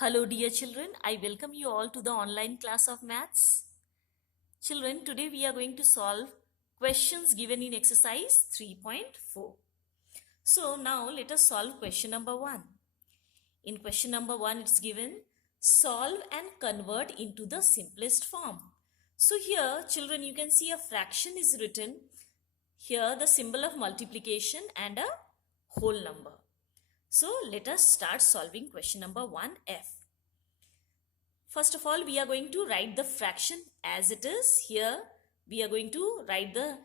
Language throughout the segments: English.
Hello dear children, I welcome you all to the online class of maths. Children, today we are going to solve questions given in exercise 3.4. So now let us solve question number 1. In question number 1 it's given solve and convert into the simplest form. So here children you can see a fraction is written. Here the symbol of multiplication and a whole number. So let us start solving question number 1F. First of all, we are going to write the fraction as it is. Here, we are going to write the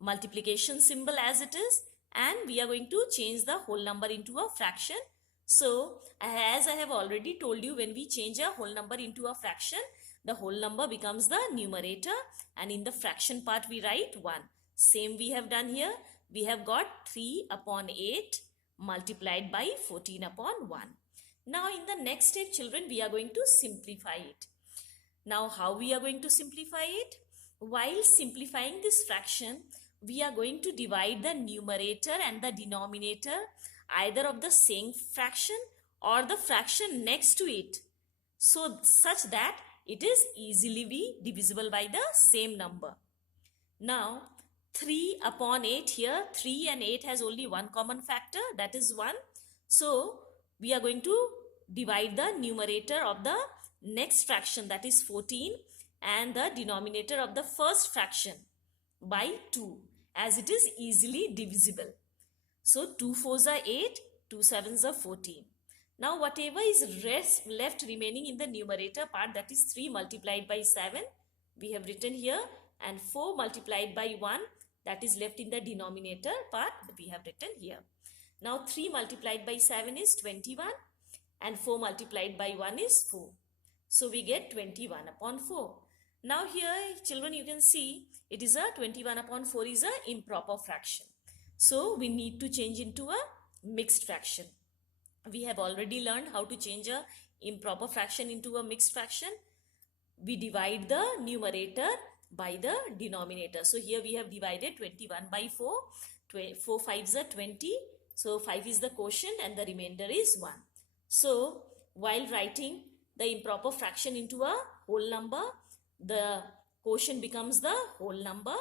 multiplication symbol as it is. And we are going to change the whole number into a fraction. So, as I have already told you, when we change a whole number into a fraction, the whole number becomes the numerator. And in the fraction part, we write 1. Same we have done here. We have got 3 upon 8 multiplied by 14 upon 1. Now in the next step children we are going to simplify it. Now how we are going to simplify it? While simplifying this fraction we are going to divide the numerator and the denominator either of the same fraction or the fraction next to it. So such that it is easily be divisible by the same number. Now 3 upon 8 here, 3 and 8 has only one common factor, that is 1. So we are going to divide the numerator of the next fraction, that is 14, and the denominator of the first fraction by 2, as it is easily divisible. So 2 4s are 8, 2 7s are 14. Now whatever is left remaining in the numerator part, that is 3 multiplied by 7, we have written here, and 4 multiplied by 1, that is left in the denominator part, we have written here. Now 3 multiplied by 7 is 21 and 4 multiplied by 1 is 4. So we get 21 upon 4. Now here children you can see it is a 21 upon 4 is a improper fraction. So we need to change into a mixed fraction. We have already learned how to change a improper fraction into a mixed fraction. We divide the numerator by the denominator. So here we have divided 21 by 4. 4 5s are 20. So 5 is the quotient and the remainder is 1. So while writing the improper fraction into a whole number, the quotient becomes the whole number,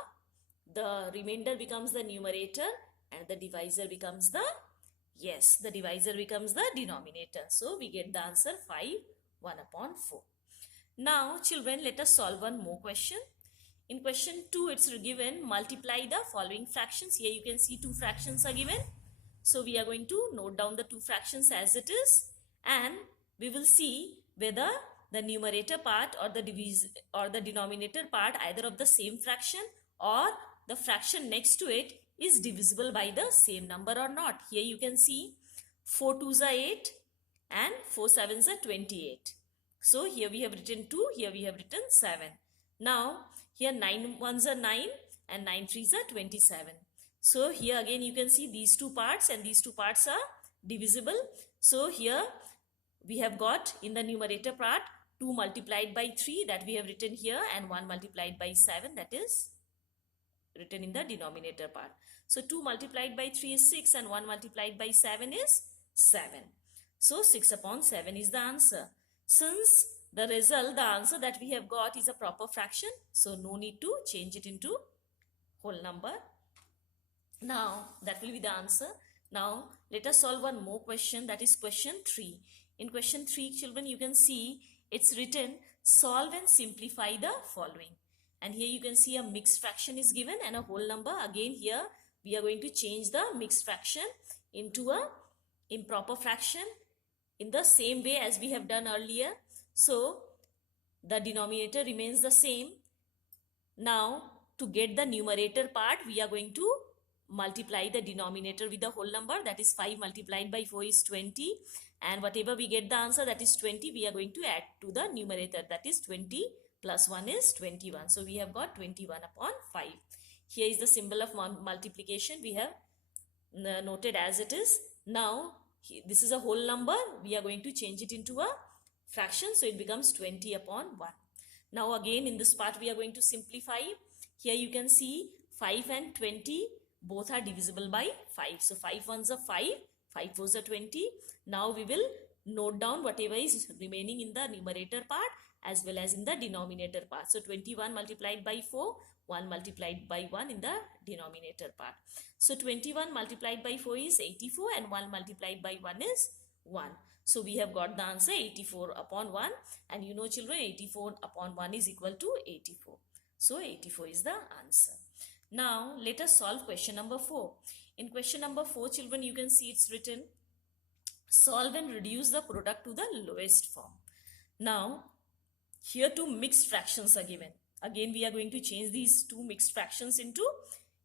the remainder becomes the numerator, and the divisor becomes the, the divisor becomes the denominator. So we get the answer 5, 1 upon 4. Now children, let us solve one more question. In question 2, it's given multiply the following fractions. Here you can see 2 fractions are given. So we are going to note down the 2 fractions as it is, and we will see whether the numerator part or the denominator part either of the same fraction or the fraction next to it is divisible by the same number or not. Here you can see 4 2s are 8 and 4 7s are 28. So here we have written 2, here we have written 7. Now here 9 1s are 9 and 9 3s are 27. So here again you can see these 2 parts and these 2 parts are divisible. So here we have got in the numerator part 2 multiplied by 3 that we have written here, and 1 multiplied by 7 that is written in the denominator part. So 2 multiplied by 3 is 6 and 1 multiplied by 7 is 7. So 6 upon 7 is the answer. Since the answer that we have got is a proper fraction, so no need to change it into whole number. Now that will be the answer. Now let us solve one more question, that is question 3. In question 3 children you can see it's written solve and simplify the following. And here you can see a mixed fraction is given and a whole number. Again here we are going to change the mixed fraction into a improper fraction in the same way as we have done earlier. So the denominator remains the same. Now to get the numerator part we are going to multiply the denominator with the whole number, that is 5 multiplied by 4 is 20, and whatever we get the answer, that is 20, we are going to add to the numerator, that is 20 plus 1 is 21. So we have got 21 upon 5. Here is the symbol of multiplication we have noted as it is. Now this is a whole number, we are going to change it into a fraction, so it becomes 20 upon 1. Now again in this part we are going to simplify. Here you can see 5 and 20 both are divisible by 5. So 5 1s are 5, 5 4s are 20. Now we will note down whatever is remaining in the numerator part as well as in the denominator part. So 21 multiplied by 4, 1 multiplied by 1 in the denominator part. So 21 multiplied by 4 is 84 and 1 multiplied by 1 is 1. So we have got the answer 84 upon 1, and you know children, 84 upon 1 is equal to 84. So 84 is the answer. Now let us solve question number 4. In question number 4 children, you can see it's written solve and reduce the product to the lowest form. Now here two mixed fractions are given. Again we are going to change these two mixed fractions into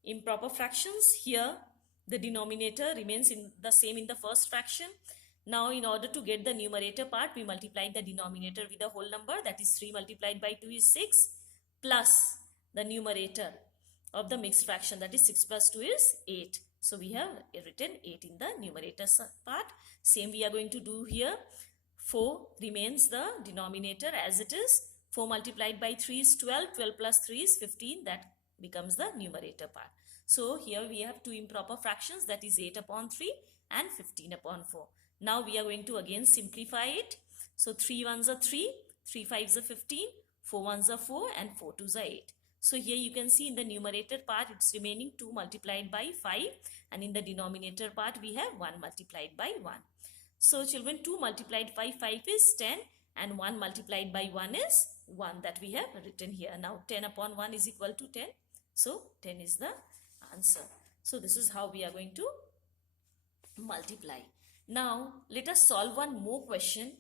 improper fractions. Here the denominator remains in the same in the first fraction. Now in order to get the numerator part, we multiply the denominator with a whole number, that is 3 multiplied by 2 is 6, plus the numerator of the mixed fraction, that is 6 plus 2 is 8. So we have written 8 in the numerator part. Same we are going to do here. 4 remains the denominator as it is. 4 multiplied by 3 is 12. 12 plus 3 is 15. That becomes the numerator part. So here we have two improper fractions, that is 8 upon 3 and 15 upon 4. Now we are going to again simplify it. So 3 ones are 3, 3 fives are 15, 4 ones are 4 and 4 twos are 8. So here you can see in the numerator part it's remaining 2 multiplied by 5, and in the denominator part we have 1 multiplied by 1. So children, 2 multiplied by 5 is 10 and 1 multiplied by 1 is 1, that we have written here. Now 10 upon 1 is equal to 10. So 10 is the answer. So this is how we are going to multiply. Now let us solve one more question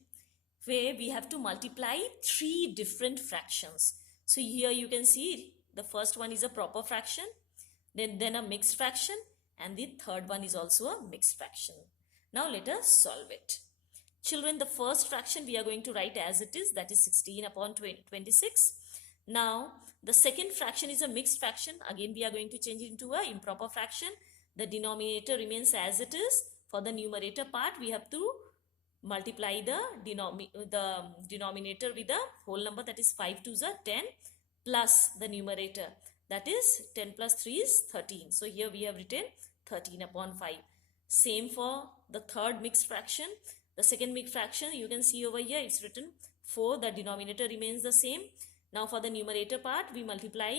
where we have to multiply 3 different fractions. So here you can see the first one is a proper fraction, then a mixed fraction, and the third one is also a mixed fraction. Now let us solve it. Children, the first fraction we are going to write as it is, that is 16 upon 26. Now the second fraction is a mixed fraction. Again we are going to change it into a improper fraction. The denominator remains as it is. For the numerator part, we have to multiply the denominator with a whole number, that is 5 twos are 10, plus the numerator, that is 10 plus 3 is 13. So here we have written 13 upon 5. Same for the third mixed fraction. The second mixed fraction, you can see over here it's written 4, the denominator remains the same. Now for the numerator part, we multiply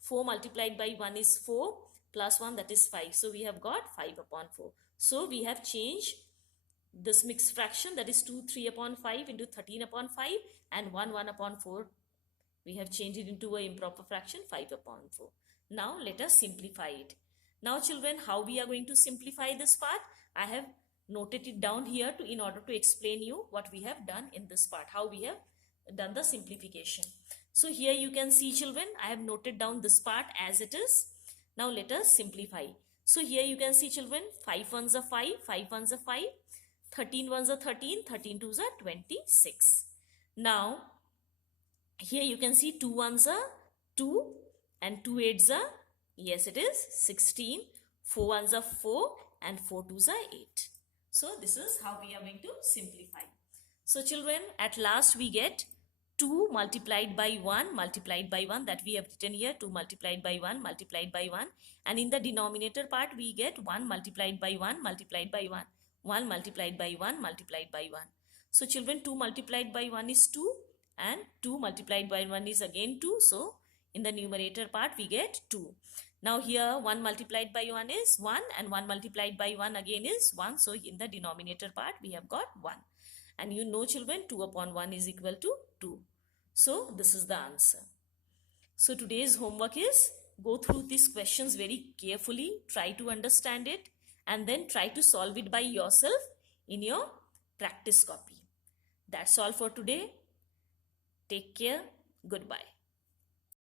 4 multiplied by 1 is 4 plus 1, that is 5. So we have got 5 upon 4. So we have changed this mixed fraction, that is 2 3 upon 5 into 13 upon 5, and 1 1 upon 4. We have changed it into an improper fraction, 5 upon 4. Now let us simplify it. Now children, how we are going to simplify this part? I have noted it down here in order to explain you what we have done in this part, how we have done the simplification. So here you can see children, I have noted down this part as it is. Now let us simplify. So here you can see children, 5 ones are 5, 5 ones are 5, 13 ones are 13, 13 twos are 26. Now here you can see 2 ones are 2 and 2 eights are, yes it is 16, 4 ones are 4 and 4 twos are 8. So this is how we are going to simplify. So children, at last we get 2 multiplied by 1 multiplied by 1, that we have written here, 2 multiplied by 1 multiplied by 1, and in the denominator part we get 1 multiplied by 1 multiplied by 1, 1 multiplied by 1 multiplied by 1. So children, 2 multiplied by 1 is 2 and 2 multiplied by 1 is again 2. So in the numerator part we get 2. Now here 1 multiplied by 1 is 1 and 1 multiplied by 1 again is 1. So in the denominator part we have got 1. And you know children, 2 upon 1 is equal to 2. So this is the answer. So today's homework is go through these questions very carefully, try to understand it, and then try to solve it by yourself in your practice copy. That's all for today. Take care. Goodbye.